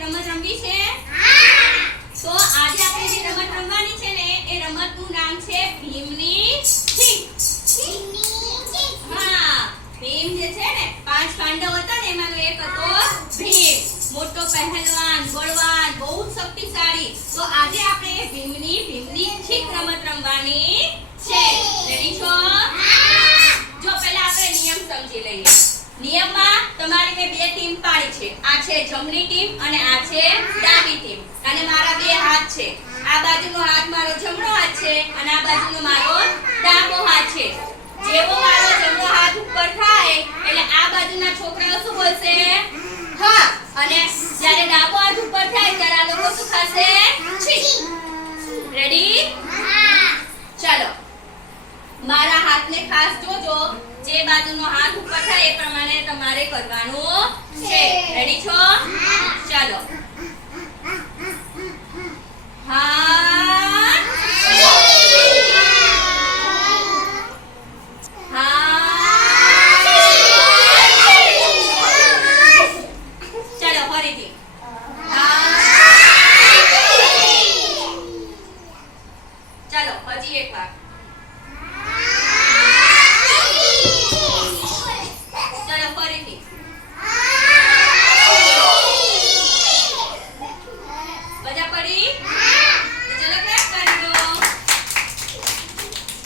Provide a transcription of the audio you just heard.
રમત રમવી છે? તો આજે આપણે જે રમત રમવાની છે ને એ રમતનું નામ છે ભીમની હા ભીમ જે છે ને પાંચ પાંડવ હતા ને એમાંનો એક હતો ભીમ. મોટો પહેલવાન બળવાન બહુ શક્તિશાળી. તો આજે આપણે ભીમની ભીમની છીક રમત રમવાની છે. રેડી છો? જો પહેલા આપણે નિયમ સમજી લઈએ. નિયમમાં તમારી મેં બે ટીમ પાડી છે આ છે જમણી ટીમ અને આ છે ડાબી ટીમ. અને મારા બે હાથ છે. આ બાજુનો હાથ મારો જમણો હાથ છે અને આ બાજુનો મારો ડાબો હાથ છે. જેવો મારો જમણો હાથ ઉપર થાય એટલે આ બાજુના છોકરાઓ શું બોલશે? હા. અને જ્યારે ડાબો હાથ ઉપર થાય ત્યારે આ લોકો શું ખાશે? છી રેડી ચાલો. મારા હાથને ખાસ જોજો. જે બાજુનો હાથ ઉપર થાય એ પ્રમાણે તમારે કરવાનું છે. રેડી છો? ચાલો. ચાલો, હજી એક વાર.